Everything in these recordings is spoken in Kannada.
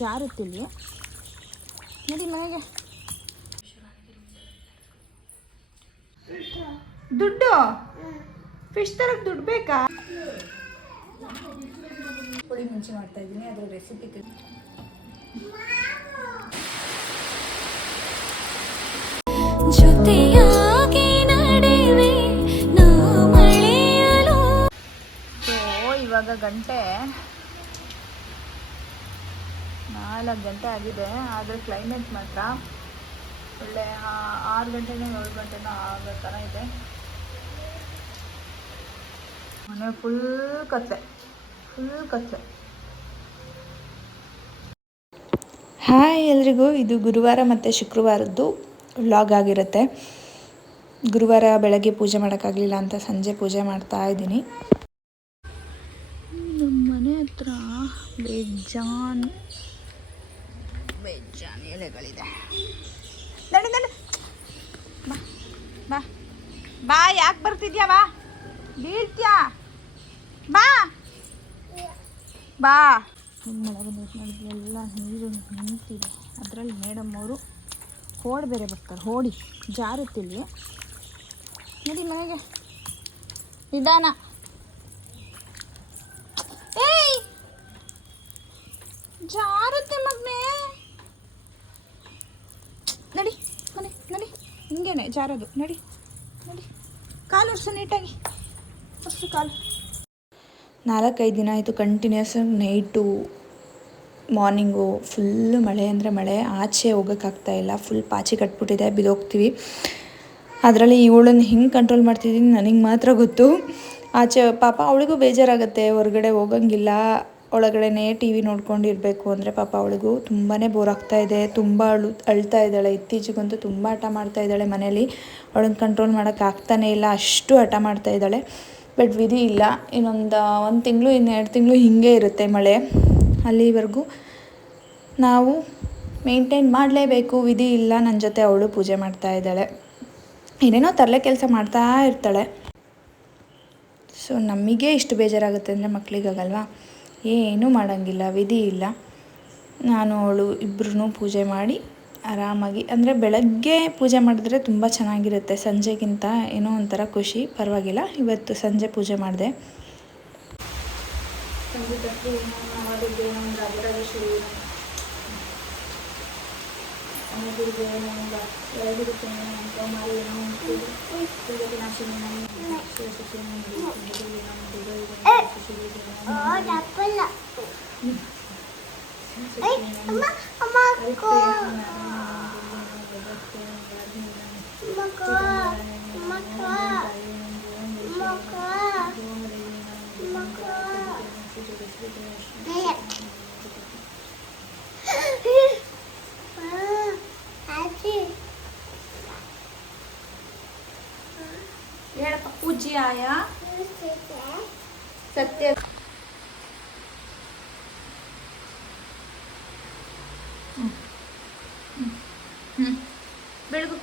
ಜಾರುತ್ತಿಲ್ಲಿ ನಡಿ ಮನೆಗೆ. ದುಡ್ಡು ಫಿಶ್ ತರಕ್ಕೆ ದುಡ್ಡು ಬೇಕಾ? ಪುಳಿ ಮುಂಚೆ ಮಾಡ್ತಾ ಇದ್ದೀನಿ, ಅದರ ರೆಸಿಪಿ ಇವಾಗ ಗಂಟೆ 4 ಗಂಟೆ ಆಗಿದೆ. ಆದರೆ ಕ್ಲೈಮೇಟ್ ಮಾತ್ರ ಒಳ್ಳೆ 6 ಗಂಟೆನೋ 7 ಗಂಟೆನೋ ಆಗೋ ಥರ ಇದೆ. ಮನೆ ಫುಲ್ ಕತ್ಲೆ. ಹಾಯ್ ಎಲ್ರಿಗೂ, ಇದು ಗುರುವಾರ ಮತ್ತು ಶುಕ್ರವಾರದ್ದು ವ್ಲಾಗ್ ಆಗಿರುತ್ತೆ. ಗುರುವಾರ ಬೆಳಗ್ಗೆ ಪೂಜೆ ಮಾಡೋಕ್ಕಾಗಲಿಲ್ಲ ಅಂತ ಸಂಜೆ ಪೂಜೆ ಮಾಡ್ತಾ ಇದ್ದೀನಿ. ನಮ್ಮ ಮನೆ ಹತ್ರ ಬೇಜಾನ್ ಎಲೆಗಳಿದೆ. ನಡಿ ಬಾ ಬಾ, ಯಾಕೆ ಬರ್ತಿದ್ಯಾ? ಬಾ, ಬೀಳ್ತ್ಯಾ? ಬಾ ಬಾ. ಮಳೆ ಬಂದೈತೆ ನೋಡಿ, ಎಲ್ಲ ನೀರು ನಿಂತಿದೆ. ಅದರಲ್ಲಿ ಮೇಡಮ್ ಅವರು ಹೋಡಿ ಬೇರೆ ಬರ್ತಾರೆ. ಹೋಡಿ ಜಾರುತ್ತಿಲ್ಲಿ ನಡಿ ಮನೆಗೆ. ನಿಧಾನ. ಏಯ್ ಜಾರುತ್ತೆ ಮಗನೇ. ನಡಿ ನಡಿ, ಹಿಂಗೇನೆ ಜಾರೋದು. ನಡಿ ಕಾಲು ಒರೆಸು, ನೀಟಾಗಿ ಒರೆಸು ಕಾಲು. 4-5 ದಿನ ಆಯಿತು ಕಂಟಿನ್ಯೂಸ್ ನೈಟು ಮಾರ್ನಿಂಗು ಫುಲ್ಲು ಮಳೆ ಅಂದರೆ ಮಳೆ. ಆಚೆ ಹೋಗೋಕ್ಕಾಗ್ತಾಯಿಲ್ಲ, ಫುಲ್ ಪಾಚಿ ಕಟ್ಬಿಟ್ಟಿದೆ, ಬಿದ್ದೋಗ್ತೀವಿ. ಅದರಲ್ಲಿ ಇವಳನ್ನು ಹಿಂಗೆ ಕಂಟ್ರೋಲ್ ಮಾಡ್ತಿದ್ದೀನಿ ನನಗೆ ಮಾತ್ರ ಗೊತ್ತು. ಆಚೆ ಪಾಪ ಅವಳಿಗೂ ಬೇಜಾರಾಗುತ್ತೆ, ಹೊರಗಡೆ ಹೋಗಂಗಿಲ್ಲ, ಒಳಗಡೆನೇ ಟಿ ವಿ ನೋಡ್ಕೊಂಡಿರಬೇಕು ಅಂದರೆ ಪಾಪ ಅವಳಿಗೂ ತುಂಬಾ ಬೋರ್ ಆಗ್ತಾಯಿದೆ. ತುಂಬ ಅಳ್ತಾ ಇದ್ದಾಳೆ. ಇತ್ತೀಚೆಗಂತೂ ತುಂಬ ಹಠ ಮಾಡ್ತಾ ಇದ್ದಾಳೆ ಮನೇಲಿ. ಅವಳನ್ನು ಕಂಟ್ರೋಲ್ ಮಾಡೋಕ್ಕಾಗ್ತಾನೇ ಇಲ್ಲ, ಅಷ್ಟು ಹಠ ಮಾಡ್ತಾ ಇದ್ದಾಳೆ. ಬಟ್ ವಿಧಿ ಇಲ್ಲ, ಇನ್ನೊಂದು 1 ತಿಂಗಳು 2 ತಿಂಗಳು ಹೀಗೆ ಇರುತ್ತೆ ಮಳೆ. ಅಲ್ಲಿವರೆಗೂ ನಾವು ಮೇಂಟೈನ್ ಮಾಡಲೇಬೇಕು, ವಿಧಿ ಇಲ್ಲ. ನನ್ನ ಜೊತೆ ಅವಳು ಪೂಜೆ ಮಾಡ್ತಾ ಇದ್ದಾಳೆ, ಏನೇನೋ ತರಲೆ ಕೆಲಸ ಮಾಡ್ತಾ ಇರ್ತಾಳೆ. ಸೊ ನಮಗೆ ಇಷ್ಟು ಬೇಜಾರಾಗುತ್ತೆ ಅಂದರೆ ಮಕ್ಕಳಿಗಾಗಲ್ವಾ? ಏನೂ ಮಾಡೋಂಗಿಲ್ಲ, ವಿಧಿ ಇಲ್ಲ. ನಾನು ಅವಳು ಇಬ್ಬರೂ ಪೂಜೆ ಮಾಡಿ ಆರಾಮಾಗಿ, ಅಂದರೆ ಬೆಳಗ್ಗೆ ಪೂಜೆ ಮಾಡಿದ್ರೆ ತುಂಬ ಚೆನ್ನಾಗಿರುತ್ತೆ, ಸಂಜೆಗಿಂತ ಏನೋ ಒಂಥರ ಖುಷಿ. ಪರವಾಗಿಲ್ಲ, ಇವತ್ತು ಸಂಜೆ ಪೂಜೆ ಮಾಡಿದೆ. ಹೇಳಪ್ಪ ಪೂಜ್ಯಾಯ ಸತ್ಯ. ಬೆಳಗು.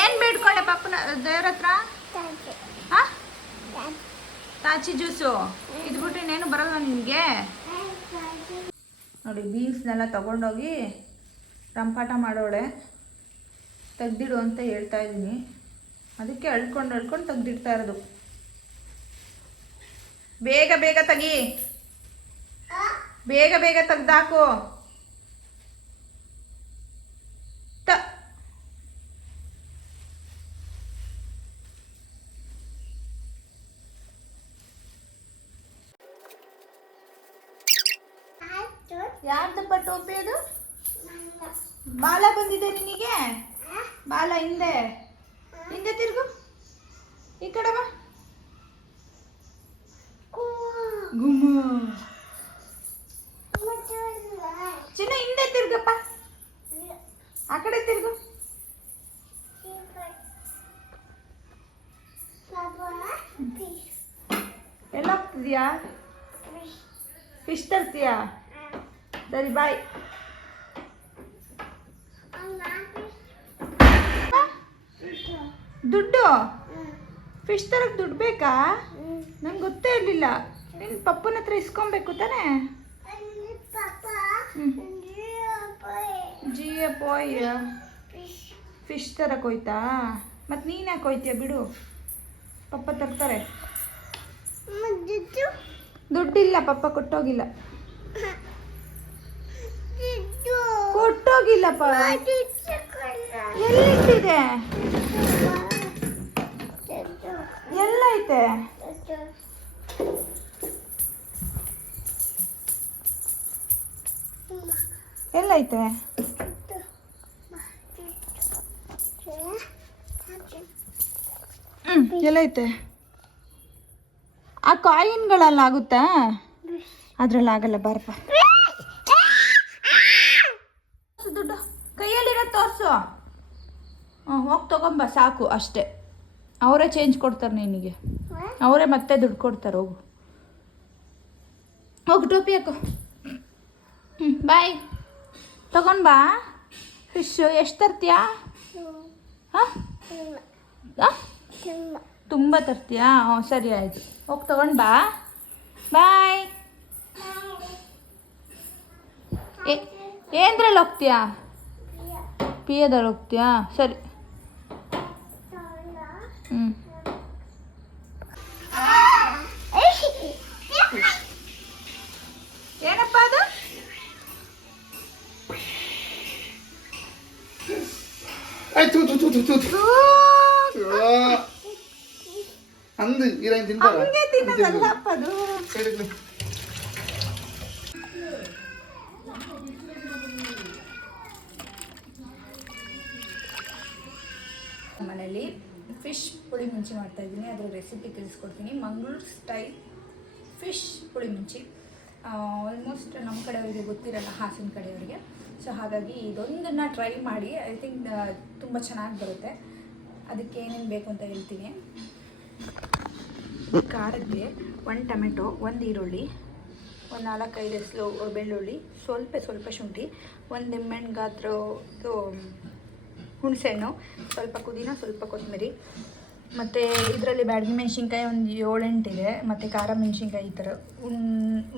ಏನ್ ಬೇಡ್ಕೊಂಡೆ ಪಾಪನ ದೇವ್ರ ಹತ್ರ? ತಾಚಿ ಜ್ಯೂಸು ಇದು ಬಿಟ್ಟು ಇನ್ನೇನು ಬರಲ್ಲ ನಿಮಗೆ? ನೋಡಿ, ಬೀನ್ಸ್ನೆಲ್ಲ ತಗೊಂಡೋಗಿ ರಂಪಾಟ ಮಾಡೋಳೆ. ತೆಗ್ದಿಡು ಅಂತ ಹೇಳ್ತಾ ಇದ್ದೀನಿ, ಅದಕ್ಕೆ ಅಳ್ಕೊಂಡು ತೆಗ್ದಿಡ್ತಾ ಇರೋದು. ಬೇಗ ಬೇಗ ತೆಗಿ, ಬೇಗ ಬೇಗ ತೆಗ್ದಾಕು. ಯಾರ್ದಪ್ಪ ಟೋಪಿ ಅದು? ಬಾಲ ಬಂದಿದೆ ನಿನಗೆ? ಬಾಲ ಹಿಂದೆ ತಿರುಗು, ಈ ಕಡೆ ಬಾ. ಗುಮ್ಮ ಚಿನ್ನ, ಹಿಂದೆ ತಿರ್ಗಪ್ಪ, ಆ ಕಡೆ ತಿರುಗು. ಎಲ್ಲ ಹೋಗ್ತಿದ್ಯಾ? ಫಿಶ್ ತರ್ತೀಯಾ? ಸರಿ ಬಾಯ್. ದುಡ್ಡು ಫಿಶ್ ತರಕ್ಕೆ ದುಡ್ಡು ಬೇಕಾ? ನಂಗೆ ಗೊತ್ತೇ ಇರಲಿಲ್ಲ. ನಿನ್ನ ಪಪ್ಪನ ಹತ್ರ ಇಸ್ಕೊಬೇಕು ತಾನೇ? ಜಿಯ ಪೋಯ್ ಫಿಶ್ ತರಕ್ಕೆ ಹೋಯ್ತಾ? ಮತ್ತು ನೀನು ಯಾಕೆ ಹೋಯ್ತೀಯ? ಬಿಡು, ಪಪ್ಪ ತರ್ತಾರೆ. ದುಡ್ಡಿಲ್ಲ, ಪಪ್ಪ ಕೊಟ್ಟೋಗಿಲ್ಲ. ಕೊಟ್ಟೋಗಿಲ್ಲಪ್ಪ. ಎಲ್ಲಿಟ್ಟಿದೆ? ಎಲ್ಲೈತೆ? ಎಲ್ಲೈತೆ? ಎಲ್ಲೈತೆ? ಆ ಕಾಯಿನ್ಗಳಲ್ಲಿ ಆಗುತ್ತಾ? ಅದ್ರಲ್ಲಿ ಆಗಲ್ಲ. ಬಾರಪ್ಪ, ದುಡ್ಡು ಕೈಯಲ್ಲಿರೋ ತೋರಿಸು. ಹೋಗಿ ತಗೊಂಬ, ಸಾಕು ಅಷ್ಟೇ. ಅವರೇ ಚೇಂಜ್ ಕೊಡ್ತಾರೆ ನಿನಗೆ, ಅವರೇ ಮತ್ತೆ ದುಡ್ಡು ಕೊಡ್ತಾರೆ. ಹೋಗು ಹೋಗು, ಟೋಪಿ ಹಾಕು. ಬಾಯ್. ತಗೊಂಡು ಬಾ ಫಿಶ್ಶು. ಎಷ್ಟು ತರ್ತೀಯಾ? ಹಾಂ, ತುಂಬ ತರ್ತೀಯಾ? ಹ್ಞೂ, ಸರಿ ಆಯಿತು. ಹೋಗಿ ತಗೊಂಡು ಬಾ. ಬಾಯ್. ಏನ್ದ್ರಲ್ಲಿ ಹೋಗ್ತೀಯಾ? ಪಿಯದಲ್ಲಿ ಹೋಗ್ತೀಯಾ? ಸರಿ. ಏನಪ್ಪ ಅದು? ಹಂಗೆ ತಿನ್ನೋದಲ್ಲಪ್ಪ ಅದು. ಮನೇಲಿ ಫಿಶ್ ಪುಳಿ ಮುಂಚಿ ಮಾಡ್ತಾಯಿದ್ದೀನಿ. ಅದರ ರೆಸಿಪಿ ತಿಳಿಸ್ಕೊಡ್ತೀನಿ. ಮಂಗಳೂರು ಸ್ಟೈಲ್ ಫಿಶ್ ಪುಳಿ ಮುಂಚಿ ಆಲ್ಮೋಸ್ಟ್ ನಮ್ಮ ಕಡೆಯವರಿಗೆ ಗೊತ್ತಿರಲ್ಲ, ಹಾಸನ ಕಡೆಯವರಿಗೆ. ಸೊ ಹಾಗಾಗಿ ಇದೊಂದನ್ನು ಟ್ರೈ ಮಾಡಿ. ಐ ಥಿಂಕ್ ತುಂಬ ಚೆನ್ನಾಗಿ ಬರುತ್ತೆ. ಅದಕ್ಕೆ ಏನೇನು ಬೇಕು ಅಂತ ಹೇಳ್ತೀನಿ. ಖಾರಕ್ಕೆ 1 ಟೊಮೆಟೊ, 1 ಈರುಳ್ಳಿ, ಒಂದು 4-5 ಎಸಳು ಬೆಳ್ಳುಳ್ಳಿ, ಸ್ವಲ್ಪ ಶುಂಠಿ, 1 ನಿಂಬೆಹಣ್ಣು ಗಾತ್ರದ್ದು ಹುಣಸೆಹಣ್ಣು, ಸ್ವಲ್ಪ ಪುದೀನ, ಸ್ವಲ್ಪ ಕೊತ್ತಂಬರಿ, ಮತ್ತು ಇದರಲ್ಲಿ ಬ್ಯಾಡಗಿ ಮೆಣಸಿನ್ಕಾಯಿ ಒಂದು 7-8 ಇದೆ, ಮತ್ತು ಖಾರ ಮೆಣಸಿನ್ಕಾಯಿ ಈ ಥರ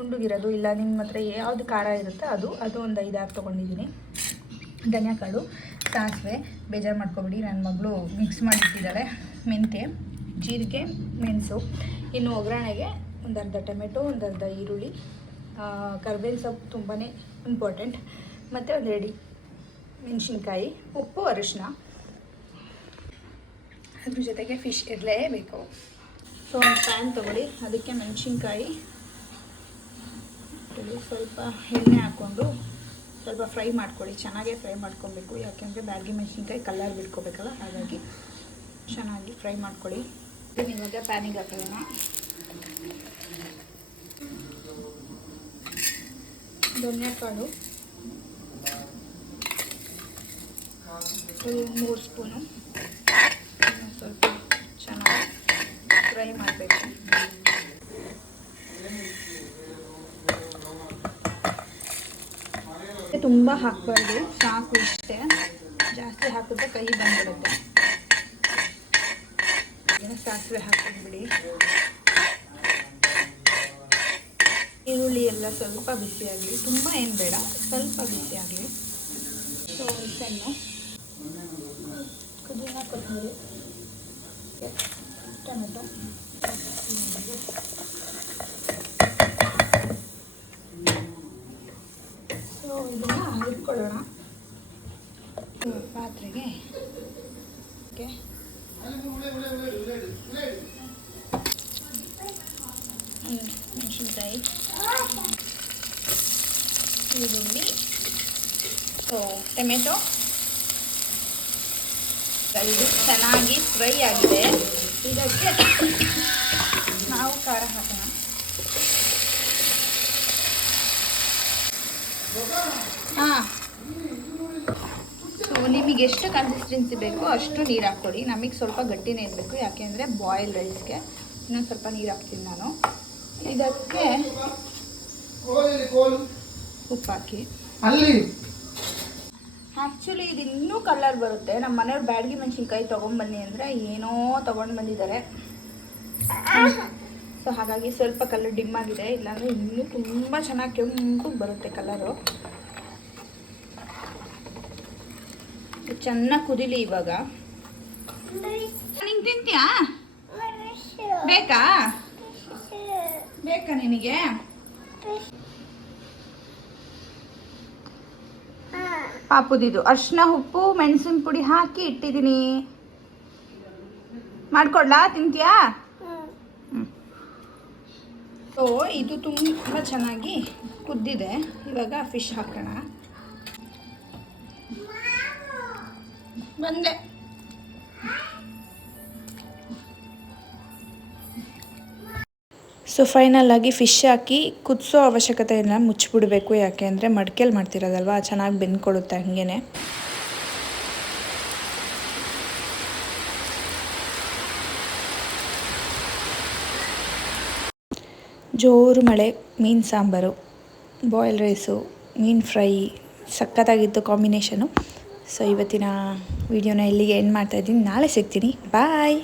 ಉಂಡುಗಿರೋದು, ಇಲ್ಲ ನಿಮ್ಮ ಹತ್ರ ಯಾವುದು ಖಾರ ಇರುತ್ತೆ ಅದು ಒಂದು 5-6 ತೊಗೊಂಡಿದ್ದೀನಿ. ಧನಿಯಾಕಾಳು, ಸಾಸಿವೆ, ಬೇಜಾರು ಮಾಡ್ಕೊಬಿಡಿ, ನನ್ನ ಮಗಳು ಮಿಕ್ಸ್ ಮಾಡಿಟ್ಟಿದ್ದಾಳೆ. ಮೆಂತ್ಯ, ಜೀರಿಗೆ, ಮೆಣಸು. ಇನ್ನು ಒಗ್ಗರಣೆಗೆ ಒಂದು ಅರ್ಧ ಟೊಮೆಟೊ, ಒಂದು ಅರ್ಧ ಈರುಳ್ಳಿ, ಕರ್ಬೇವಿನ ಸೊಪ್ಪು ತುಂಬಾ ಇಂಪಾರ್ಟೆಂಟ್, ಮತ್ತು ಒಂದು ರೆಡಿ ಮೆಣಸಿನ್ಕಾಯಿ, ಉಪ್ಪು, ಅರಿಶಿನ. ಅದ್ರ ಜೊತೆಗೆ ಫಿಶ್ ಇರಲೇಬೇಕು. ಸೊ ಒಂದು ಪ್ಯಾನ್ ತೊಗೊಳ್ಳಿ, ಅದಕ್ಕೆ ಮೆಣಸಿನ್ಕಾಯಿ ಸ್ವಲ್ಪ ಎಣ್ಣೆ ಹಾಕ್ಕೊಂಡು ಸ್ವಲ್ಪ ಫ್ರೈ ಮಾಡ್ಕೊಳ್ಳಿ. ಚೆನ್ನಾಗೇ ಫ್ರೈ ಮಾಡ್ಕೊಬೇಕು, ಯಾಕೆಂದರೆ ಬ್ಯಾಡಗಿ ಮೆಣಸಿನ್ಕಾಯಿ ಕಲರ್ ಬಿಟ್ಕೋಬೇಕಲ್ಲ, ಹಾಗಾಗಿ ಚೆನ್ನಾಗಿ ಫ್ರೈ ಮಾಡ್ಕೊಳ್ಳಿ. ಇವಾಗ ಪ್ಯಾನಿಗೆ ಹಾಕೋಣ. ಧನಿಯಾಕಾಳು 3 ಸ್ಪೂನು, ಸ್ವಲ್ಪ ಚೆನ್ನಾಗಿ ಫ್ರೈ ಮಾಡಬೇಕು. ತುಂಬ ಹಾಕಬಾರ್ದು, ಸಾಕು ಇಷ್ಟೇ. ಜಾಸ್ತಿ ಹಾಕಿದ್ರೆ ಕೈ ಬಂದ್ಬಿಡುತ್ತೆ. ಸಾಸಿವೆ ಹಾಕಿಬಿಡಿ. ಈರುಳ್ಳಿ ಎಲ್ಲ ಸ್ವಲ್ಪ ಬಿಸಿಯಾಗಲಿ, ತುಂಬ ಏನು ಬೇಡ, ಸ್ವಲ್ಪ ಬಿಸಿಯಾಗಲಿ. ಸೊ ಇದನ್ನು ಪುದೀನ, ಕೊತ್ತಂಬರಿ, ಟೊಮೆಟೊ, ಸೊ ಇದನ್ನು ಇಟ್ಕೊಳ್ಳೋಣ ಪಾತ್ರೆಗೆ. ಓಕೆ, ಮೆಣಸಿನ್ಕಾಯಿ, ಈರುಳ್ಳಿ, ಸೊ ಟೊಮೆಟೊ ಇದು ಚೆನ್ನಾಗಿ ಫ್ರೈ ಆಗಿದೆ. ಇದಕ್ಕೆ ನಾವು ಖಾರ ಹಾಕೋಣ. ಹಾಂ, ಸೊ ನಿಮಗೆ ಎಷ್ಟು ಕನ್ಸಿಸ್ಟೆನ್ಸಿ ಬೇಕೋ ಅಷ್ಟು ನೀರು ಹಾಕ್ಕೊಡಿ. ನಮಗೆ ಸ್ವಲ್ಪ ಗಟ್ಟಿನೇ ಇರಬೇಕು, ಯಾಕೆಂದರೆ ಬಾಯ್ಲ್ ರೈಸ್ಗೆ. ಇನ್ನೊಂದು ಸ್ವಲ್ಪ ನೀರು ಹಾಕ್ತೀನಿ ನಾನು. ಇದಕ್ಕೆ ಉಪ್ಪು ಹಾಕಿ. ಆ್ಯಕ್ಚುಲಿ ಇದು ಇನ್ನೂ ಕಲರ್ ಬರುತ್ತೆ. ನಮ್ಮ ಮನೆಯವ್ರು ಬ್ಯಾಡಗಿ ಮೆಣಸಿನ್ಕಾಯಿ ತೊಗೊಂಬನ್ನಿ ಅಂದರೆ ಏನೋ ತೊಗೊಂಡು ಬಂದಿದ್ದಾರೆ. ಸೊ ಹಾಗಾಗಿ ಸ್ವಲ್ಪ ಕಲರ್ ಡಿಮ್ ಆಗಿದೆ, ಇಲ್ಲಾಂದರೆ ಇನ್ನೂ ತುಂಬ ಚೆನ್ನಾಗಿ ಕೆಂಪು ಬರುತ್ತೆ ಕಲರು. ಚೆನ್ನಾಗಿ ಕುದಿಲಿ ಇವಾಗ. ನಿಂಗೆ ತಿಂತೀಯಾ? ಬೇಕಾ ಬೇಕಾ ನಿನಗೆ? ಪಾಪುದಿದು ಅರ್ಶಿನ ಉಪ್ಪು ಮೆಣಸಿನ ಪುಡಿ ಹಾಕಿ ಇಟ್ಟಿದ್ದೀನಿ. ಮಾಡ್ಕೊಡ್ಲಾ? ತಿಂತೀಯಾ? ಸೊ ಇದು ತುಂಬ ಚೆನ್ನಾಗಿ ಕುದ್ದಿದೆ. ಇವಾಗ ಫಿಶ್ ಹಾಕೋಣ. ಬಂದೆ. ಸೊ ಫೈನಲ್ ಆಗಿ ಫಿಶ್ ಹಾಕಿ ಕುದಿಸೋ ಅವಶ್ಯಕತೆ ಇಲ್ಲ, ಮುಚ್ಚಿಬಿಡಬೇಕು. ಯಾಕೆ ಅಂದರೆ ಮಡಿಕೆಯಲ್ಲಿ ಮಾಡ್ತಿರೋದಲ್ವ, ಚೆನ್ನಾಗಿ ಬೆಂದ್ಕೊಳ್ಳುತ್ತೆ ಹಾಗೇ. ಜೋರು ಮಳೆ, ಮೀನು ಸಾಂಬಾರು, ಬಾಯ್ಲ್ ರೈಸು, ಮೀನು ಫ್ರೈ, ಸಖತ್ತಾಗಿತ್ತು ಕಾಂಬಿನೇಷನು. ಸೊ ಇವತ್ತಿನ ವಿಡಿಯೋನ ಇಲ್ಲಿಗೆ ಎಂಡ್ ಮಾಡ್ತಾಯಿದ್ದೀನಿ. ನಾಳೆ ಸಿಗ್ತೀನಿ. ಬಾಯ್.